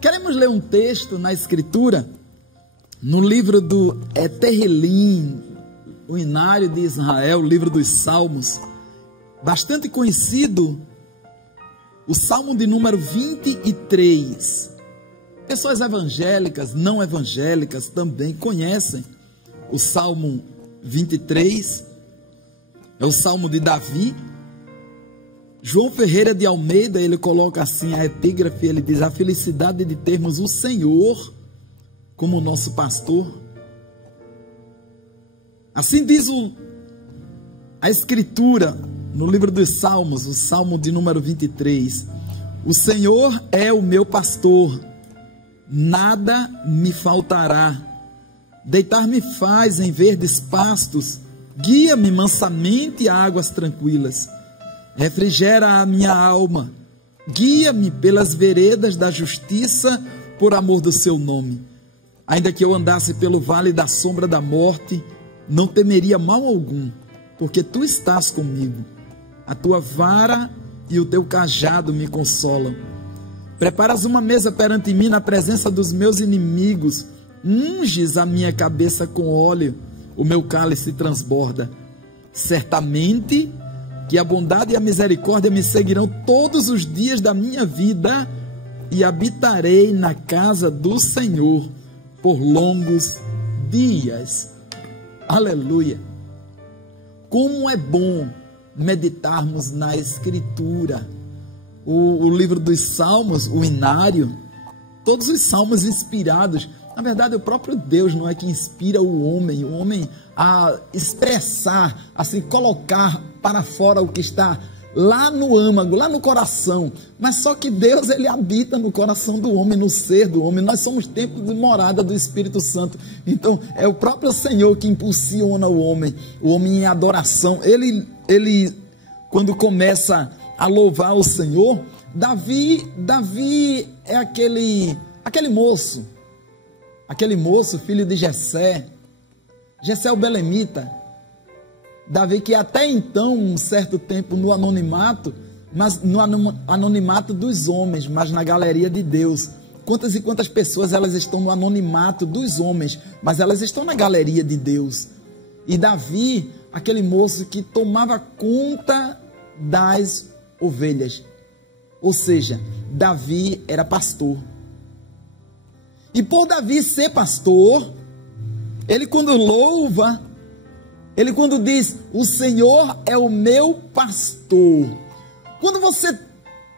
Queremos ler um texto na Escritura, no livro do Tehillim, o Inário de Israel, o livro dos Salmos, bastante conhecido, o Salmo de número 23. Pessoas evangélicas, não evangélicas também conhecem o Salmo 23, é o Salmo de Davi. João Ferreira de Almeida, ele coloca assim a epígrafe, ele diz: a felicidade de termos o Senhor como nosso pastor. Assim diz a Escritura, no livro dos Salmos, o Salmo de número 23, o Senhor é o meu pastor, nada me faltará. Deitar-me faz em verdes pastos, guia-me mansamente a águas tranquilas. Refrigera a minha alma, guia-me pelas veredas da justiça, por amor do seu nome. Ainda que eu andasse pelo vale da sombra da morte, não temeria mal algum, porque tu estás comigo. A tua vara e o teu cajado me consolam. Preparas uma mesa perante mim na presença dos meus inimigos, unges a minha cabeça com óleo, o meu cálice transborda. Certamente que a bondade e a misericórdia me seguirão todos os dias da minha vida, e habitarei na casa do Senhor por longos dias. Aleluia! Como é bom meditarmos na Escritura. O livro dos Salmos, o Inário, todos os salmos inspirados. Na verdade, o próprio Deus não é que inspira o homem a expressar, assim, colocar para fora o que está lá no âmago, lá no coração. Mas só que Deus, ele habita no coração do homem, no ser do homem. Nós somos templo de morada do Espírito Santo. Então, é o próprio Senhor que impulsiona o homem em adoração. Ele quando começa a louvar o Senhor, Davi é aquele moço, filho de Jessé o belemita. Davi, que até então, um certo tempo no anonimato, mas no anonimato dos homens, mas na galeria de Deus. Quantas e quantas pessoas elas estão no anonimato dos homens, mas elas estão na galeria de Deus. E Davi, aquele moço que tomava conta das ovelhas. Ou seja, Davi era pastor. E por Davi ser pastor, ele quando louva, ele quando diz, o Senhor é o meu pastor. Quando você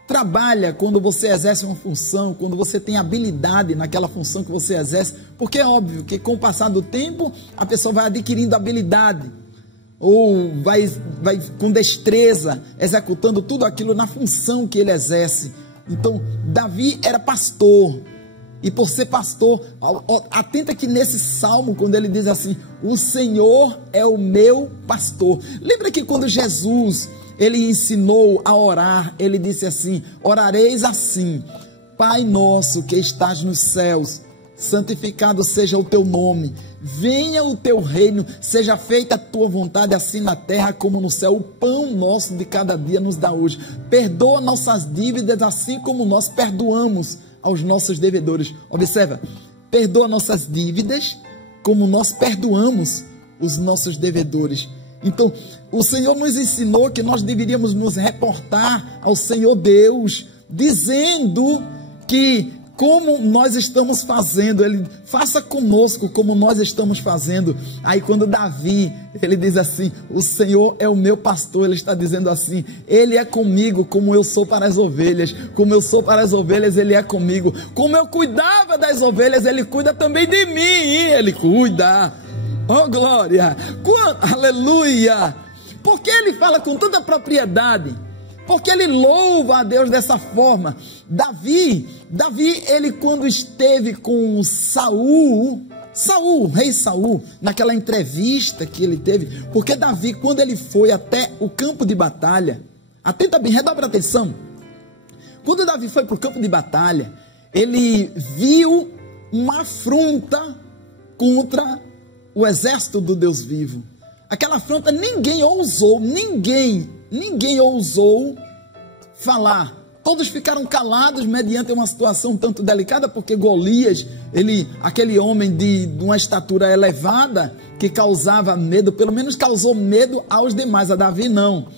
trabalha, quando você exerce uma função, quando você tem habilidade naquela função que você exerce, porque é óbvio que com o passar do tempo, a pessoa vai adquirindo habilidade, ou vai com destreza, executando tudo aquilo na função que ele exerce. Então, Davi era pastor. E por ser pastor, atenta que nesse salmo, quando ele diz assim, o Senhor é o meu pastor. Lembra que quando Jesus, ele ensinou a orar, ele disse assim, orareis assim, Pai nosso que estás nos céus, santificado seja o teu nome, venha o teu reino, seja feita a tua vontade, assim na terra como no céu. O pão nosso de cada dia nos dá hoje. Perdoa nossas dívidas, assim como nós perdoamos aos nossos devedores. Observa, perdoa nossas dívidas, como nós perdoamos os nossos devedores. Então, o Senhor nos ensinou que nós deveríamos nos reportar ao Senhor Deus, dizendo que como nós estamos fazendo, ele faça conosco como nós estamos fazendo. Aí quando Davi, ele diz assim, o Senhor é o meu pastor, ele está dizendo assim, ele é comigo como eu sou para as ovelhas, como eu sou para as ovelhas, ele é comigo, como eu cuidava das ovelhas, ele cuida também de mim, ele cuida, oh glória, aleluia, porque ele fala com tanta propriedade, porque ele louva a Deus dessa forma. Davi, ele quando esteve com Saul, rei Saul, naquela entrevista que ele teve, porque Davi, quando ele foi até o campo de batalha, atenta bem, redobra atenção, quando Davi foi para o campo de batalha, ele viu uma afronta contra o exército do Deus vivo. Aquela afronta ninguém ousou falar Todos ficaram calados mediante uma situação tanto delicada, porque Golias, aquele homem de uma estatura elevada, que causava medo, pelo menos causou medo aos demais, a Davi não,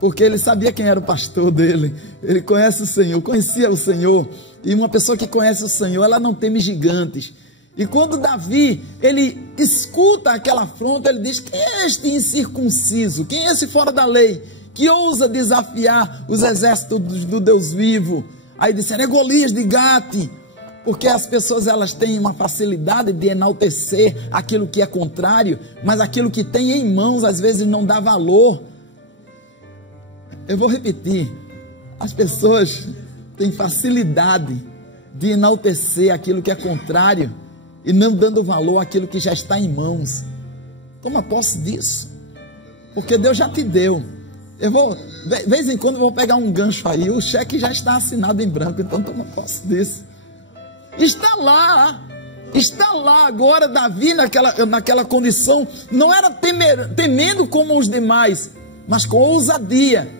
porque ele sabia quem era o pastor dele, ele conhece o Senhor, conhecia o Senhor, e uma pessoa que conhece o Senhor, ela não teme gigantes. E quando Davi, ele escuta aquela afronta, ele diz: quem é este incircunciso? Quem é esse fora da lei, que ousa desafiar os exércitos do Deus vivo? Aí disseram: é Golias de Gate. Porque as pessoas, elas têm uma facilidade de enaltecer aquilo que é contrário, mas aquilo que tem em mãos, às vezes não dá valor. Eu vou repetir, as pessoas têm facilidade de enaltecer aquilo que é contrário, e não dando valor àquilo que já está em mãos. Toma posse disso, porque Deus já te deu. Eu vou, de vez em quando, vou pegar um gancho aí, o cheque já está assinado em branco, então toma posse disso. Está lá agora Davi naquela condição, não era temendo como os demais, mas com ousadia.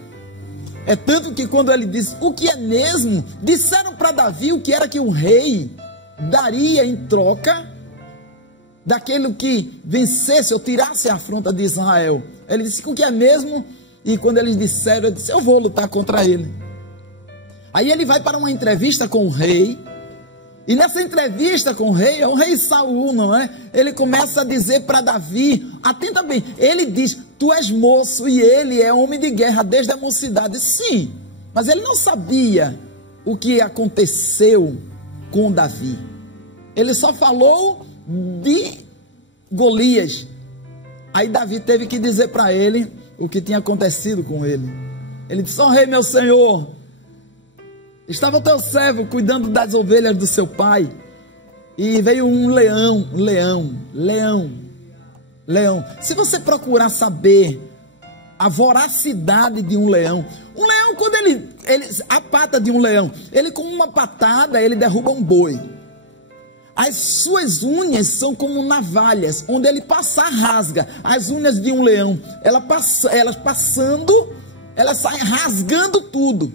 É tanto que quando ele diz: o que é mesmo? Disseram para Davi o que era que o rei daria em troca daquele que vencesse ou tirasse a afronta de Israel. Ele disse: o que é mesmo? E quando eles disseram, ele disse: eu vou lutar contra ele. Aí ele vai para uma entrevista com o rei, e nessa entrevista com o rei, é o rei Saul, não é? Ele começa a dizer para Davi, atenta bem, ele diz: tu és moço e ele é homem de guerra desde a mocidade. Sim, mas ele não sabia o que aconteceu com Davi. Ele só falou de Golias. Aí Davi teve que dizer para ele o que tinha acontecido com ele. Ele disse: ó rei, meu senhor, estava teu servo cuidando das ovelhas do seu pai, e veio um leão. Se você procurar saber a voracidade de um leão, quando a pata de um leão, ele com uma patada, ele derruba um boi. As suas unhas são como navalhas, onde ele passar, rasga. As unhas de um leão, elas passando, elas saem rasgando tudo.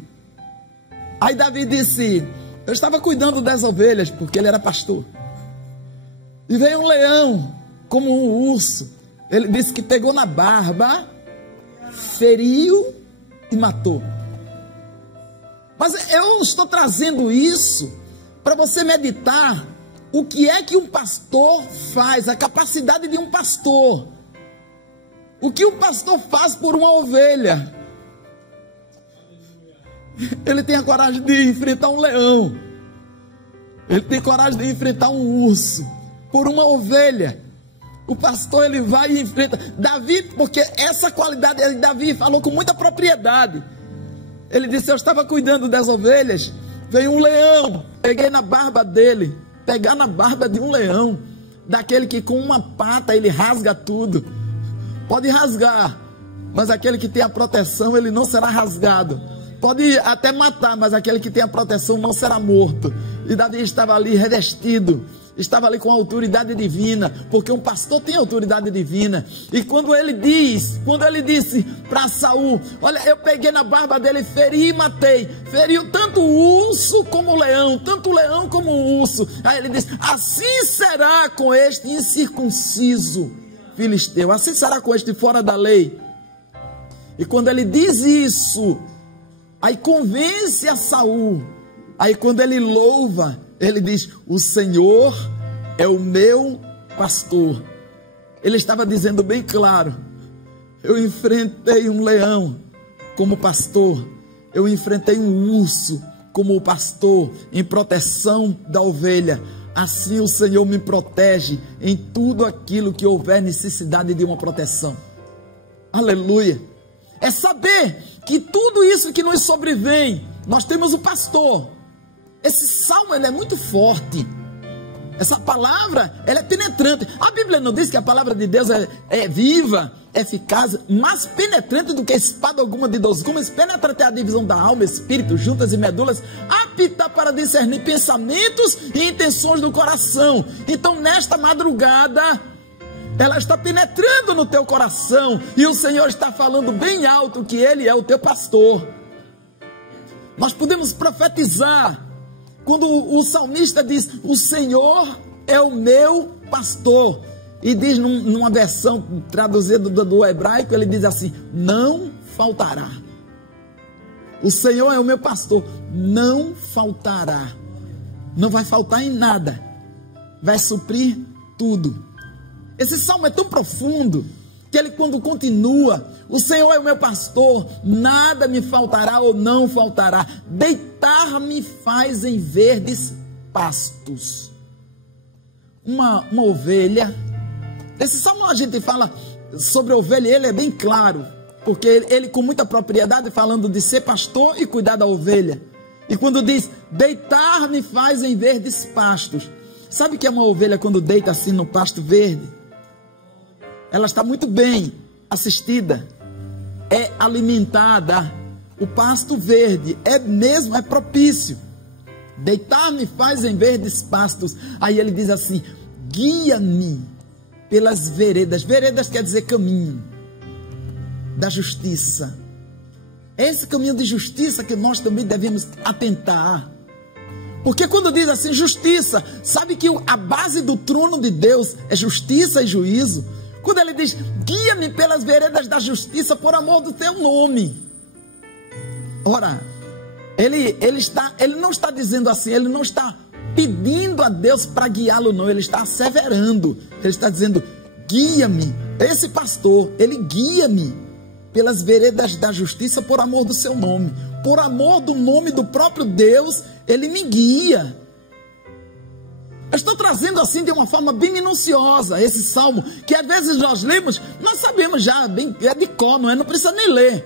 Aí Davi disse: eu estava cuidando das ovelhas, porque ele era pastor, e veio um leão, como um urso. Ele disse que pegou na barba, feriu e matou. Mas eu estou trazendo isso para você meditar o que é que um pastor faz, a capacidade de um pastor. O que um pastor faz por uma ovelha? Ele tem a coragem de enfrentar um leão. Ele tem coragem de enfrentar um urso por uma ovelha. O pastor, ele vai e enfrenta. Davi, porque essa qualidade, Davi falou com muita propriedade. Ele disse: eu estava cuidando das ovelhas, veio um leão, peguei na barba dele. Pegar na barba de um leão, daquele que com uma pata ele rasga tudo. Pode rasgar, mas aquele que tem a proteção, ele não será rasgado. Pode até matar, mas aquele que tem a proteção não será morto. E Davi estava ali revestido, estava ali com a autoridade divina, porque um pastor tem autoridade divina. E quando ele disse para Saul: olha, eu peguei na barba dele, feri e matei. Feriu tanto o urso como o leão, tanto o leão como o urso. Aí ele disse: assim será com este incircunciso filisteu, assim será com este fora da lei. E quando ele diz isso, aí convence a Saul. Aí quando ele louva, ele diz: o Senhor é o meu pastor. Ele estava dizendo bem claro: eu enfrentei um leão como pastor, eu enfrentei um urso como pastor, em proteção da ovelha. Assim o Senhor me protege em tudo aquilo que houver necessidade de uma proteção. Aleluia! É saber que tudo isso que nos sobrevém, nós temos o pastor. Esse salmo, ele é muito forte. Essa palavra, ela é penetrante. A Bíblia não diz que a palavra de Deus é viva, eficaz, mais penetrante do que espada alguma de 2 gumes, penetra até a divisão da alma, espírito, juntas e medulas, apta para discernir pensamentos e intenções do coração. Então, nesta madrugada, ela está penetrando no teu coração, e o Senhor está falando bem alto que Ele é o teu pastor. Nós podemos profetizar. Quando o salmista diz, o Senhor é o meu pastor. E diz numa versão traduzida do hebraico, ele diz assim, não faltará. O Senhor é o meu pastor, não faltará. Não vai faltar em nada. Vai suprir tudo. Esse salmo é tão profundo que ele, quando continua, o Senhor é o meu pastor, nada me faltará ou não faltará. Deitar-me faz em verdes pastos. Uma ovelha. Esse salmo a gente fala sobre a ovelha, ele é bem claro, porque ele com muita propriedade falando de ser pastor e cuidar da ovelha. E quando diz, deitar-me faz em verdes pastos. Sabe o que é uma ovelha quando deita assim no pasto verde? Ela está muito bem assistida, é alimentada. O pasto verde é propício. Deitar-me faz em verdes pastos. Aí ele diz assim, guia-me pelas veredas. Veredas quer dizer caminho da justiça. É esse caminho de justiça que nós também devemos atentar. Porque quando diz assim, justiça, sabe que a base do trono de Deus é justiça e juízo. Quando ele diz, guia-me pelas veredas da justiça por amor do teu nome. Ora, ele não está dizendo assim, ele não está pedindo a Deus para guiá-lo, não. Ele está asseverando. Ele está dizendo, guia-me. Esse pastor, ele guia-me pelas veredas da justiça por amor do seu nome. Por amor do nome do próprio Deus, ele me guia. Eu estou trazendo assim de uma forma bem minuciosa esse salmo, que às vezes nós lemos, nós sabemos já, bem, é de cor, não precisa nem ler.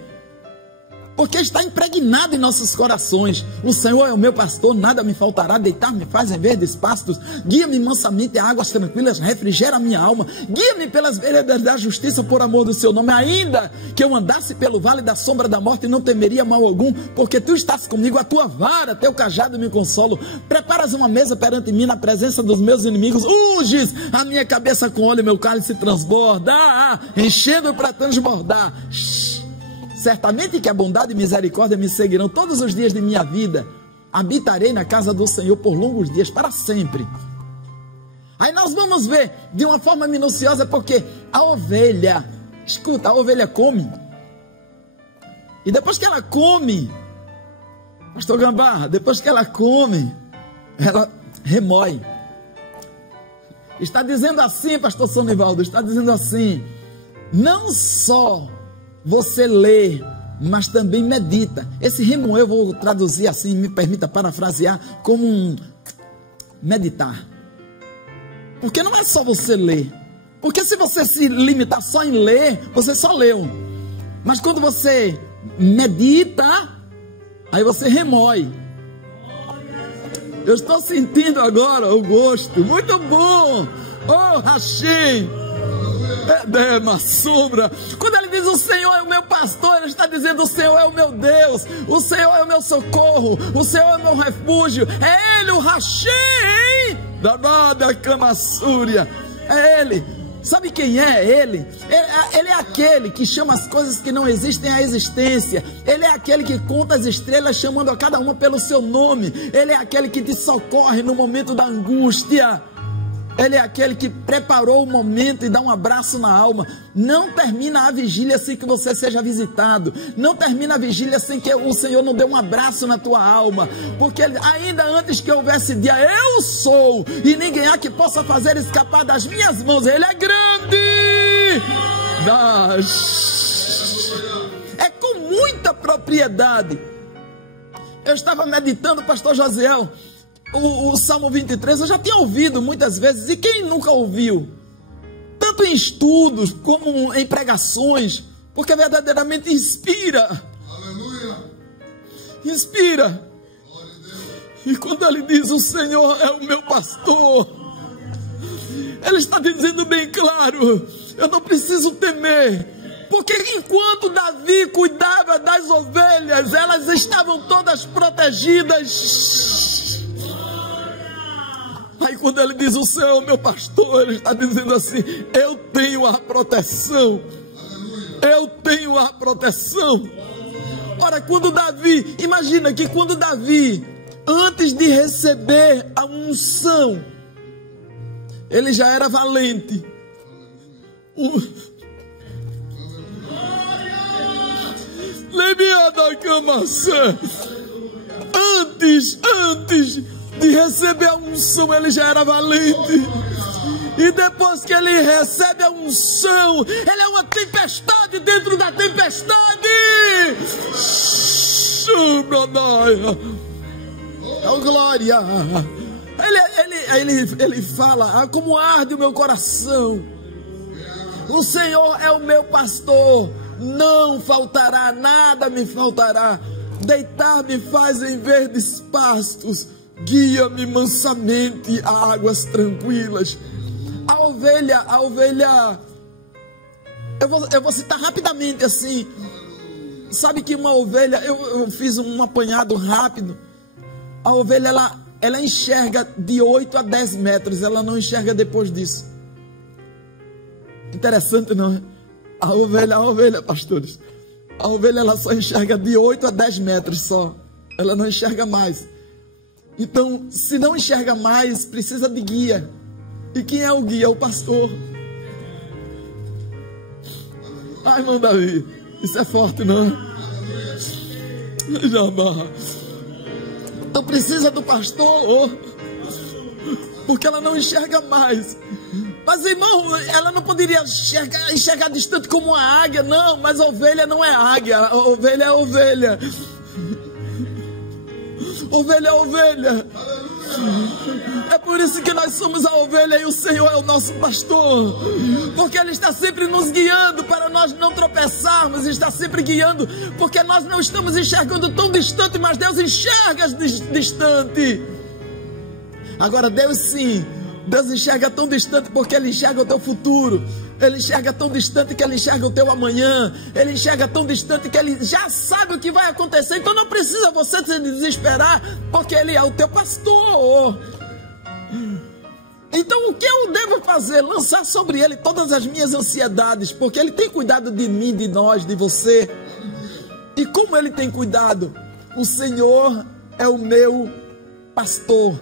Porque está impregnado em nossos corações. O Senhor é o meu pastor, nada me faltará. Deitar-me faz em verdes pastos. Guia-me mansamente a águas tranquilas, refrigera a minha alma. Guia-me pelas veredas da justiça por amor do seu nome. Ainda que eu andasse pelo vale da sombra da morte, não temeria mal algum, porque tu estás comigo, a tua vara, teu cajado me consolo. Preparas uma mesa perante mim na presença dos meus inimigos. Unges a minha cabeça com óleo, meu cálice transborda, enchendo para transbordar. Certamente que a bondade e misericórdia me seguirão todos os dias de minha vida. Habitarei na casa do Senhor por longos dias, para sempre. Aí nós vamos ver de uma forma minuciosa, porque a ovelha, escuta, a ovelha come. E depois que ela come, pastor Gambá, depois que ela come, ela remói. Está dizendo assim, pastor Sonivaldo, está dizendo assim, não só você lê, mas também medita. Esse remoer eu vou traduzir assim, me permita parafrasear, como um meditar. Porque não é só você ler. Porque se você se limitar só em ler, você só leu. Mas quando você medita, aí você remói. Eu estou sentindo agora o gosto. Muito bom! Oh, Hashem! Quando ele diz o Senhor é o meu pastor, ele está dizendo o Senhor é o meu Deus, o Senhor é o meu socorro, o Senhor é o meu refúgio, é Ele o Hashem da Camassúria, é Ele. Sabe quem é Ele? Ele é aquele que chama as coisas que não existem à existência. Ele é aquele que conta as estrelas chamando a cada uma pelo seu nome. Ele é aquele que te socorre no momento da angústia. Ele é aquele que preparou o momento e dá um abraço na alma. Não termina a vigília sem que você seja visitado. Não termina a vigília sem que o Senhor não dê um abraço na tua alma. Porque ainda antes que houvesse dia, eu sou, e ninguém há que possa fazer escapar das minhas mãos. Ele é grande. É com muita propriedade. Eu estava meditando, pastor Josiel, o Salmo 23, eu já tinha ouvido muitas vezes, e quem nunca ouviu? Tanto em estudos, como em pregações, porque verdadeiramente inspira. Aleluia. Inspira. E quando ele diz, o Senhor é o meu pastor, ele está dizendo bem claro, eu não preciso temer. Porque enquanto Davi cuidava das ovelhas, elas estavam todas protegidas. Aí quando ele diz o Senhor é o meu pastor, ele está dizendo assim, eu tenho a proteção. Eu tenho a proteção. Ora, quando Davi, imagina que quando Davi, antes de receber a unção, ele já era valente. Antes de receber a unção, ele já era valente. E depois que ele recebe a unção, ele é uma tempestade dentro da tempestade. Oh, glória. Ele fala: como arde o meu coração. O Senhor é o meu pastor, não faltará, nada me faltará. Deitar-me faz em verdes pastos, guia-me mansamente a águas tranquilas. A ovelha, eu vou citar rapidamente assim. Sabe que uma ovelha, eu fiz um apanhado rápido. A ovelha, ela enxerga de 8 a 10 metros, ela não enxerga depois disso. Interessante, não é? A ovelha, pastores, a ovelha, ela só enxerga de 8 a 10 metros só, ela não enxerga mais. Então, se não enxerga mais, precisa de guia. E quem é o guia? É o pastor. Ai, irmão Davi, isso é forte, não é? Então precisa do pastor, porque ela não enxerga mais. Mas, irmão, ela não poderia enxergar distante como uma águia, não. Mas a ovelha não é águia, a ovelha é ovelha. Ovelha é ovelha. É por isso que nós somos a ovelha e o Senhor é o nosso pastor, porque Ele está sempre nos guiando para nós não tropeçarmos, está sempre guiando, porque nós não estamos enxergando tão distante, mas Deus enxerga distante. Agora Deus sim, Deus enxerga tão distante porque Ele enxerga o teu futuro. Ele enxerga tão distante que Ele enxerga o teu amanhã. Ele enxerga tão distante que Ele já sabe o que vai acontecer. Então não precisa você se desesperar, porque Ele é o teu pastor. Então o que eu devo fazer? Lançar sobre Ele todas as minhas ansiedades, porque Ele tem cuidado de mim, de nós, de você. E como Ele tem cuidado? O Senhor é o meu pastor,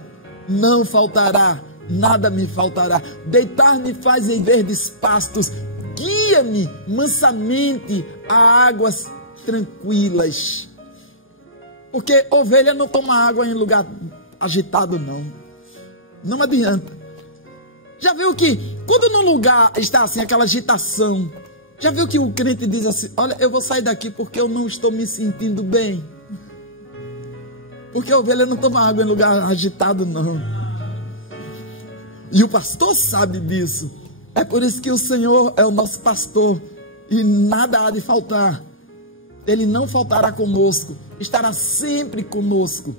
não faltará, nada me faltará. Deitar-me faz em verdes pastos, guia-me mansamente a águas tranquilas. Porque ovelha não toma água em lugar agitado, não adianta. Já viu que quando num lugar está assim, aquela agitação, já viu que o crente diz assim: olha, eu vou sair daqui porque eu não estou me sentindo bem. Porque a ovelha não toma água em lugar agitado, não. E o pastor sabe disso. É por isso que o Senhor é o nosso pastor e nada há de faltar. Ele não faltará conosco, estará sempre conosco.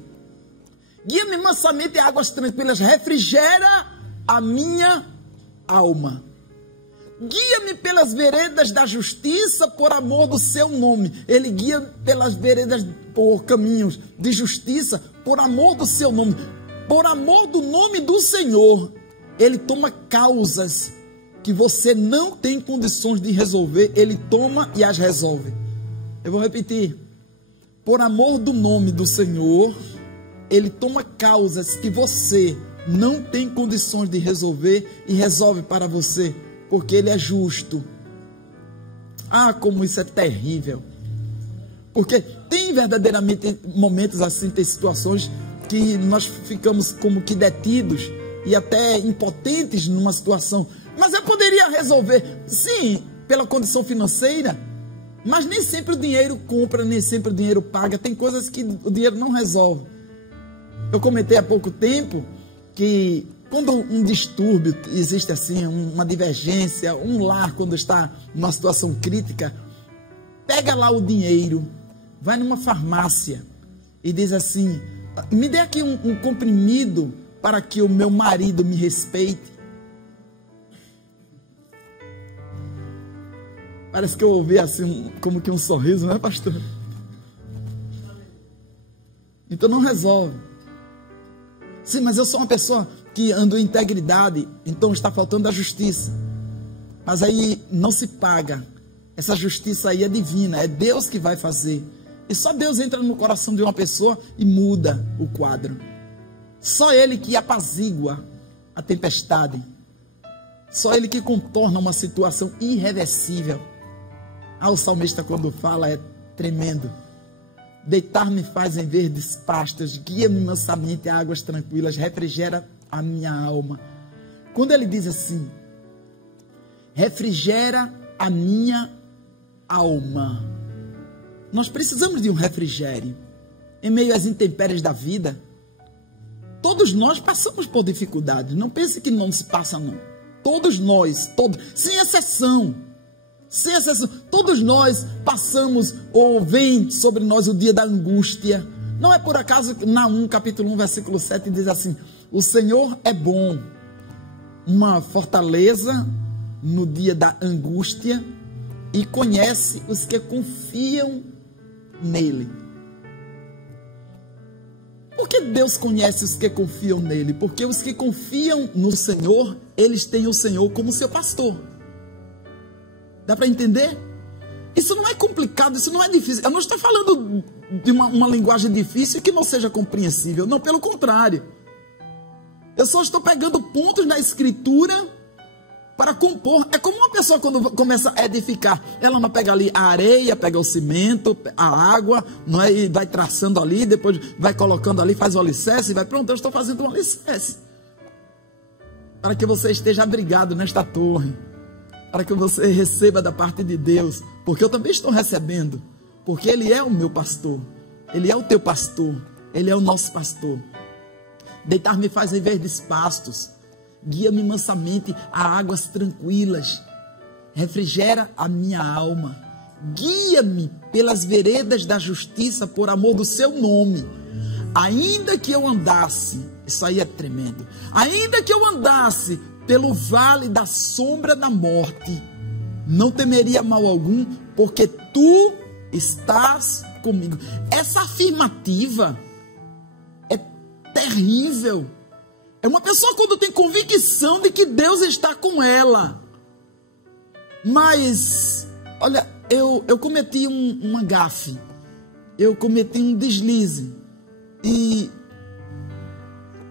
Guia-me mansamente a águas tranquilas, refrigera a minha alma. Guia-me pelas veredas da justiça por amor do seu nome. Ele guia pelas veredas, por caminhos de justiça por amor do seu nome. Por amor do nome do Senhor. Ele toma causas que você não tem condições de resolver. Ele toma e as resolve. Eu vou repetir. Por amor do nome do Senhor, Ele toma causas que você não tem condições de resolver e resolve para você, porque Ele é justo. Ah, como isso é terrível. Porque tem verdadeiramente momentos assim, tem situações que nós ficamos como que detidos e até impotentes numa situação. Mas eu poderia resolver, sim, pela condição financeira, mas nem sempre o dinheiro compra, nem sempre o dinheiro paga. Tem coisas que o dinheiro não resolve. Eu comentei há pouco tempo que quando um distúrbio existe assim, uma divergência, um lar quando está numa situação crítica, pega lá o dinheiro, vai numa farmácia e diz assim: me dê aqui um comprimido para que o meu marido me respeite. Parece que eu ouvi assim, como que um sorriso, não é, pastor? Então não resolve. Sim, mas eu sou uma pessoa que ando em integridade, então está faltando a justiça. Mas aí não se paga. Essa justiça aí é divina, é Deus que vai fazer. E só Deus entra no coração de uma pessoa e muda o quadro. Só Ele que apazigua a tempestade. Só Ele que contorna uma situação irreversível. O salmista, quando fala, é tremendo. Deitar-me faz em verdes pastos, guia-me mansamente a águas tranquilas, refrigera a minha alma. Quando ele diz assim, refrigera a minha alma, nós precisamos de um refrigério. Em meio às intempéries da vida, todos nós passamos por dificuldades. Não pense que não se passa, não. Todos nós, sem exceção. Sem exceção, todos nós passamos ou vem sobre nós o dia da angústia. Não é por acaso que Naum, capítulo 1, versículo 7, diz assim, o Senhor é bom, uma fortaleza no dia da angústia e conhece os que confiam nele. Por que Deus conhece os que confiam nele? Porque os que confiam no Senhor, eles têm o Senhor como seu pastor. Dá para entender? Isso não é complicado, isso não é difícil. Eu não estou falando de uma linguagem difícil que não seja compreensível. Não, pelo contrário. Eu só estou pegando pontos na Escritura para compor. É como uma pessoa quando começa a edificar. Ela não pega ali a areia, pega o cimento, a água, não é? E vai traçando ali, depois vai colocando ali, faz o alicerce e vai, pronto, eu estou fazendo um alicerce. Para que você esteja abrigado nesta torre. Para que você receba da parte de Deus, porque eu também estou recebendo, porque Ele é o meu pastor, Ele é o teu pastor, Ele é o nosso pastor. Deitar-me faz em verdes pastos, guia-me mansamente a águas tranquilas, refrigera a minha alma, guia-me pelas veredas da justiça por amor do seu nome, ainda que eu andasse, isso aí é tremendo, ainda que eu andasse pelo vale da sombra da morte, não temeria mal algum, porque tu estás comigo. Essa afirmativa é terrível. É uma pessoa quando tem convicção de que Deus está com ela. Mas, olha, eu cometi uma gafe, eu cometi um deslize. E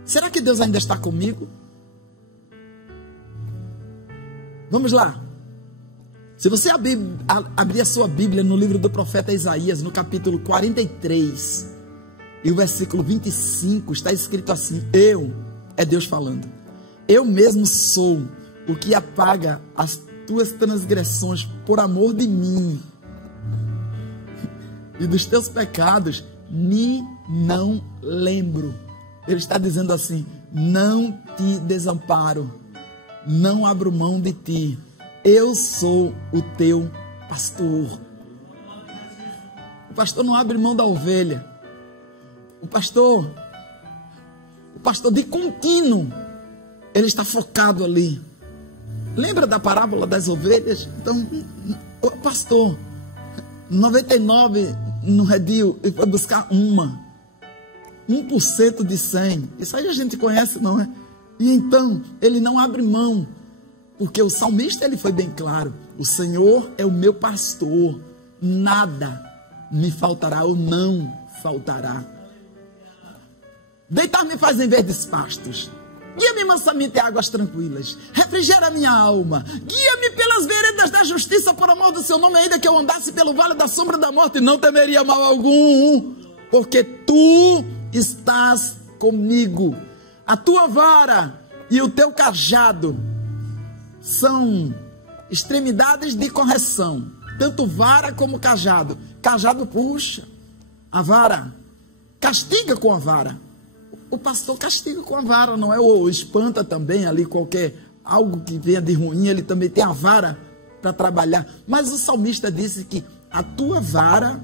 será que Deus ainda está comigo? Vamos lá. Se você abrir a sua Bíblia no livro do profeta Isaías, no capítulo 43, e o versículo 25, está escrito assim, é Deus falando, eu mesmo sou o que apaga as tuas transgressões por amor de mim, e dos teus pecados me não lembro. Ele está dizendo assim, não te desamparo, não abro mão de ti, eu sou o teu pastor. O pastor não abre mão da ovelha. O pastor de contínuo, ele está focado ali. Lembra da parábola das ovelhas? Então, o pastor, 99 no redil, ele foi buscar 1% de 100. Isso aí a gente conhece, não é? E então, ele não abre mão, porque o salmista, ele foi bem claro, o Senhor é o meu pastor, nada me faltará ou não faltará. Deitar-me faz em verdes pastos, guia-me mansamente a águas tranquilas, refrigera minha alma, guia-me pelas veredas da justiça por amor do seu nome, ainda que eu andasse pelo vale da sombra da morte, não temeria mal algum, porque tu estás comigo. A tua vara e o teu cajado são extremidades de correção. Tanto vara como cajado. Cajado puxa, a vara castiga com a vara. O pastor castiga com a vara, não é? Ou espanta também ali qualquer algo que venha de ruim, ele também tem a vara para trabalhar. Mas o salmista disse que a tua vara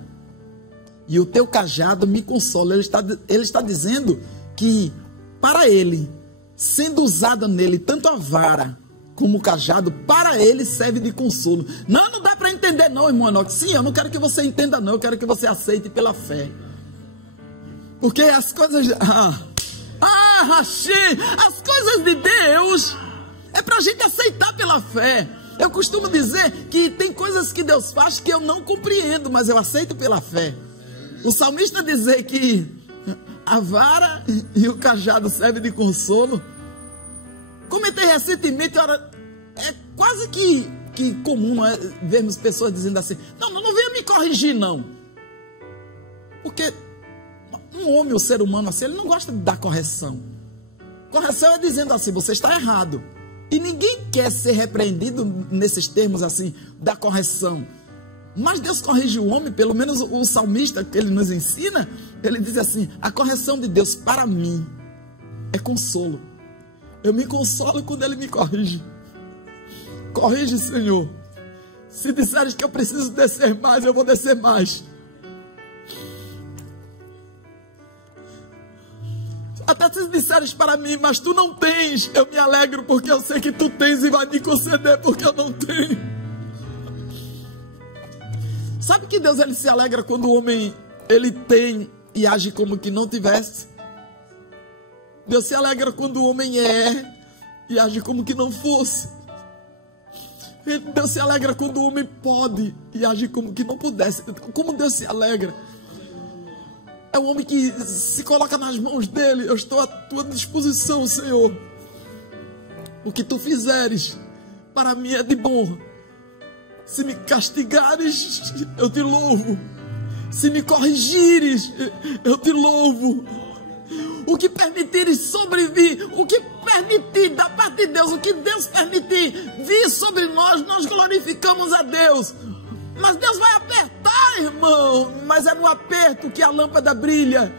e o teu cajado me consolam. Ele está dizendo que para ele, sendo usada nele tanto a vara como o cajado, para ele serve de consolo. Não dá para entender não, irmão Enoque. Sim, eu não quero que você entenda não, eu quero que você aceite pela fé. Porque as coisas... as coisas de Deus é para a gente aceitar pela fé. Eu costumo dizer que tem coisas que Deus faz que eu não compreendo, mas eu aceito pela fé. O salmista dizer que a vara e o cajado servem de consolo. Comentei recentemente, ora, é quase que comum, não é, vermos pessoas dizendo assim, não venha me corrigir não. Porque um homem, o ser humano assim, ele não gosta de dar correção. Correção é dizendo assim, você está errado. E ninguém quer ser repreendido nesses termos assim, da correção. Mas Deus corrige o homem, pelo menos o salmista que ele nos ensina, ele diz assim, a correção de Deus para mim é consolo. Eu me consolo quando Ele me corrige. Corrige, Senhor. Se disseres que eu preciso descer mais, eu vou descer mais. Até se disseres para mim, mas tu não tens, eu me alegro porque eu sei que tu tens e vai me conceder porque eu não tenho. Sabe que Deus ele se alegra quando o homem ele tem e age como que não tivesse? Deus se alegra quando o homem é e age como que não fosse. Deus se alegra quando o homem pode e age como que não pudesse. Como Deus se alegra? É o homem que se coloca nas mãos dele. Eu estou à tua disposição, Senhor. O que tu fizeres para mim é de bom. Se me castigares, eu te louvo. Se me corrigires, eu te louvo. O que permitires sobrevir, o que permitir da parte de Deus, o que Deus permitir vir sobre nós, nós glorificamos a Deus. Mas Deus vai apertar, irmão. Mas é no aperto que a lâmpada brilha.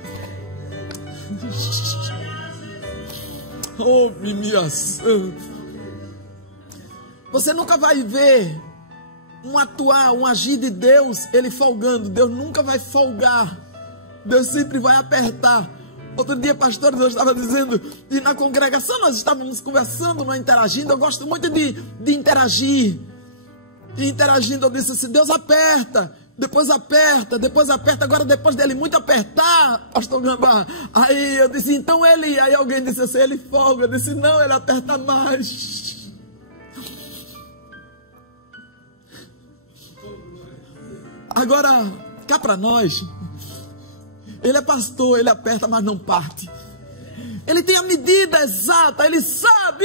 Ouve minha santa. Você nunca vai ver um atuar, um agir de Deus, Ele folgando. Deus nunca vai folgar. Deus sempre vai apertar. Outro dia, pastor, eu estava dizendo, e na congregação nós estávamos conversando, não interagindo. Eu gosto muito de interagir. E interagindo, eu disse assim, Deus aperta, depois aperta, depois aperta. Agora, depois dele muito apertar, pastor Gambá, aí eu disse, então ele, aí alguém disse assim, ele folga. Eu disse, não, ele aperta mais. Agora, cá para nós, ele é pastor, ele aperta, mas não parte. Ele tem a medida exata, ele sabe.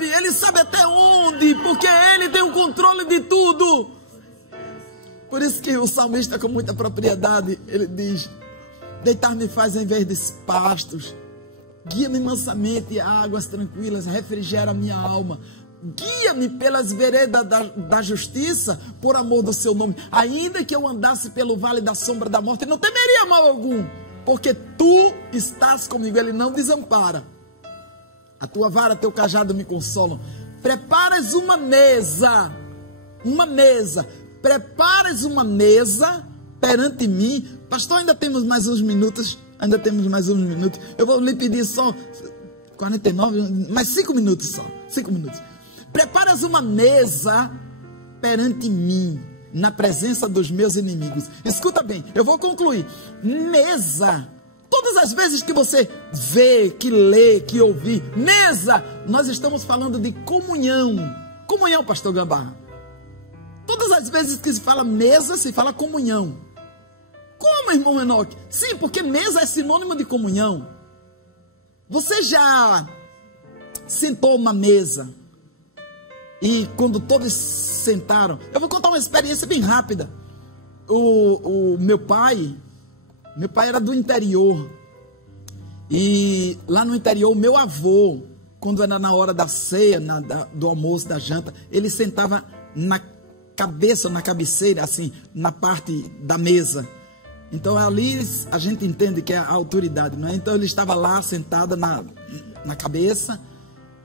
Ele sabe até onde, porque ele tem o controle de tudo. Por isso que o salmista, com muita propriedade, ele diz, deitar-me faz em verdes pastos, guia-me mansamente a águas tranquilas, refrigera a minha alma. Guia-me pelas veredas da justiça, por amor do seu nome. Ainda que eu andasse pelo vale da sombra da morte, não temeria mal algum, porque tu estás comigo. Ele não desampara. A tua vara, teu cajado me consolam. Preparas uma mesa, preparas uma mesa perante mim. Pastor, ainda temos mais uns minutos, eu vou lhe pedir só 49, mais 5 minutos só, 5 minutos. Preparas uma mesa perante mim, na presença dos meus inimigos. Escuta bem, eu vou concluir. Mesa. Todas as vezes que você vê, que lê, que ouvir, mesa, nós estamos falando de comunhão. Comunhão, pastor Gambá. Todas as vezes que se fala mesa, se fala comunhão. Como, irmão Enoque? Sim, porque mesa é sinônimo de comunhão. Você já sentou uma mesa e quando todos sentaram, eu vou contar uma experiência bem rápida. O meu pai era do interior. E lá no interior, o meu avô, quando era na hora da ceia, do almoço, da janta, ele sentava na cabeça, na cabeceira, assim, na parte da mesa. Então ali a gente entende que é a autoridade, não é? Então ele estava lá sentado na cabeça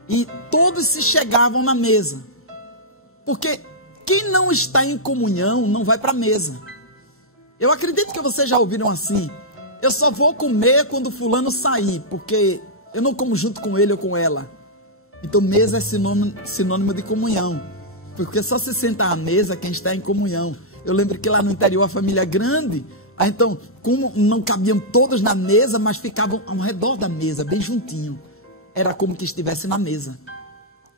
e todos se chegavam na mesa. Porque quem não está em comunhão não vai para a mesa. Eu acredito que vocês já ouviram assim, eu só vou comer quando fulano sair, porque eu não como junto com ele ou com ela. Então mesa é sinônimo de comunhão, porque só se senta à mesa quem está em comunhão. Eu lembro que lá no interior a família é grande, aí então como não cabiam todos na mesa, mas ficavam ao redor da mesa, bem juntinho, era como que estivesse na mesa,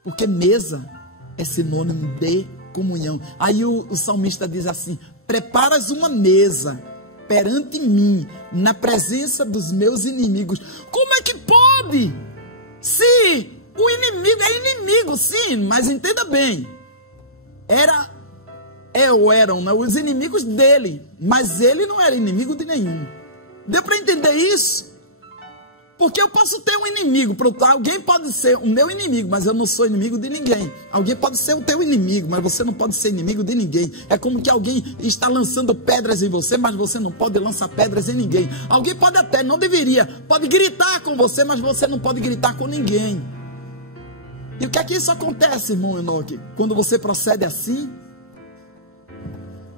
porque mesa é sinônimo de comunhão. Aí o salmista diz assim, preparas uma mesa perante mim, na presença dos meus inimigos. Como é que pode? Se o inimigo é inimigo, sim, mas entenda bem, eram, né, os inimigos dele, mas ele não era inimigo de nenhum. Deu para entender isso? Porque eu posso ter um inimigo, alguém pode ser o meu inimigo, mas eu não sou inimigo de ninguém. Alguém pode ser o teu inimigo, mas você não pode ser inimigo de ninguém. É como que alguém está lançando pedras em você, mas você não pode lançar pedras em ninguém. Alguém pode até, não deveria, pode gritar com você, mas você não pode gritar com ninguém. E o que é que isso acontece, irmão Enoque? Quando você procede assim,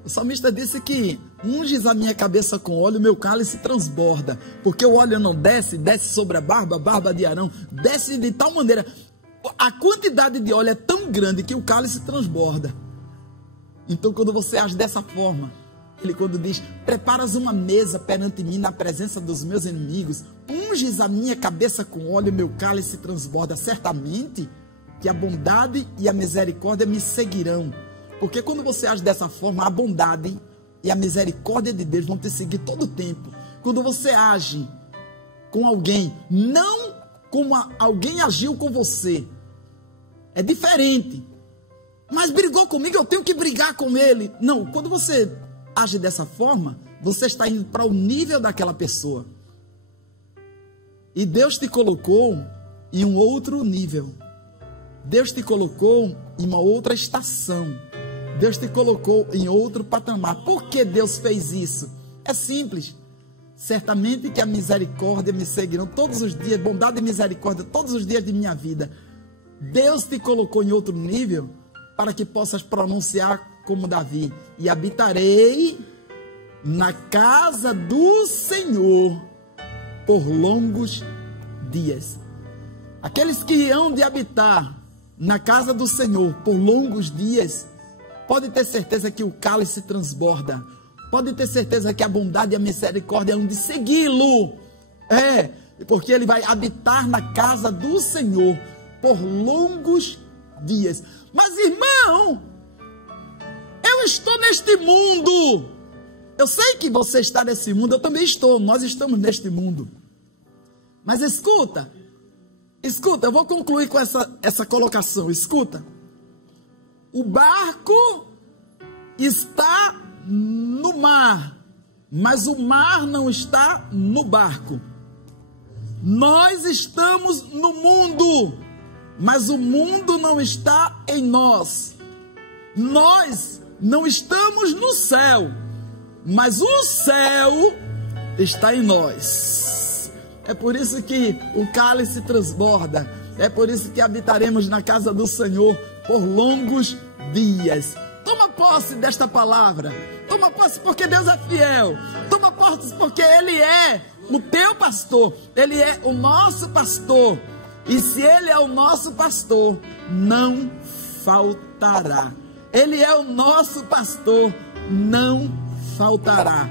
o salmista disse que unges a minha cabeça com óleo, meu cálice transborda. Porque o óleo não desce sobre a barba de Arão, desce de tal maneira. A quantidade de óleo é tão grande que o cálice transborda. Então, quando você age dessa forma, ele quando diz, preparas uma mesa perante mim na presença dos meus inimigos, unges a minha cabeça com óleo, meu cálice transborda. Certamente que a bondade e a misericórdia me seguirão. Porque quando você age dessa forma, a bondade e a misericórdia de Deus vão te seguir todo o tempo. Quando você age com alguém, não como alguém agiu com você, é diferente. Mas brigou comigo, eu tenho que brigar com ele. Não, quando você age dessa forma, você está indo para o nível daquela pessoa. E Deus te colocou em um outro nível. Deus te colocou em uma outra estação. Deus te colocou em outro patamar. Por que Deus fez isso? É simples. Certamente que a misericórdia me seguirão todos os dias, bondade e misericórdia todos os dias de minha vida. Deus te colocou em outro nível para que possas pronunciar como Davi: e habitarei na casa do Senhor por longos dias. Aqueles que hão de habitar na casa do Senhor por longos dias, pode ter certeza que o cálice transborda. Pode ter certeza que a bondade e a misericórdia hão de segui-lo. Porque ele vai habitar na casa do Senhor por longos dias. Mas, irmão, eu estou neste mundo. Eu sei que você está nesse mundo, eu também estou. Nós estamos neste mundo. Mas escuta, eu vou concluir com essa colocação. Escuta. O barco está no mar, mas o mar não está no barco. Nós estamos no mundo, mas o mundo não está em nós. Nós não estamos no céu, mas o céu está em nós. É por isso que o cálice transborda. É por isso que habitaremos na casa do Senhor por longos dias. Toma posse desta palavra. Toma posse porque Deus é fiel. Toma posse porque Ele é o teu pastor. Ele é o nosso pastor. E se Ele é o nosso pastor, não faltará. Ele é o nosso pastor, não faltará.